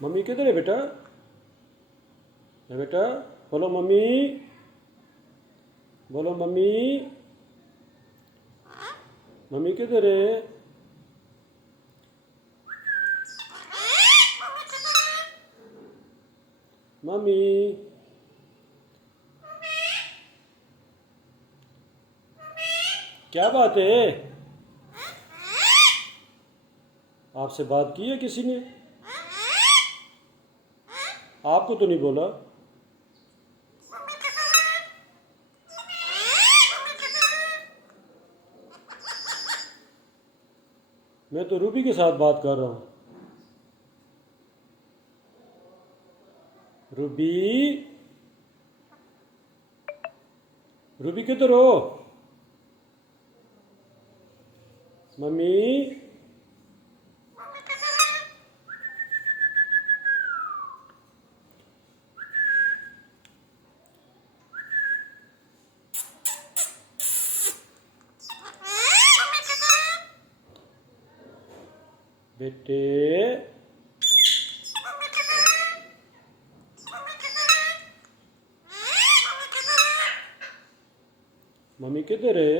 Mummy किधर है बेटा? है बेटा? बोलो मम्मी, बोलो मम्मी। मम्मी किधर है? मम्मी। क्या बात है? आपसे बात की है किसी ने? आपको तो नहीं बोला। मैं तो रूबी के साथ बात कर रहा हूँ। रूबी, रूबी किधर हो? मम्मी। बेटे। मम्मी किधर है?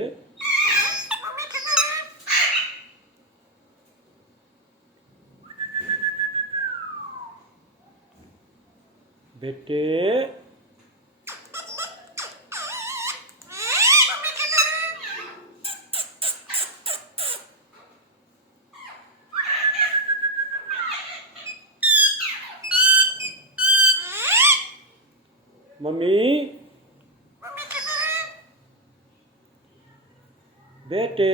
बेटे। मम्मी। बेटे।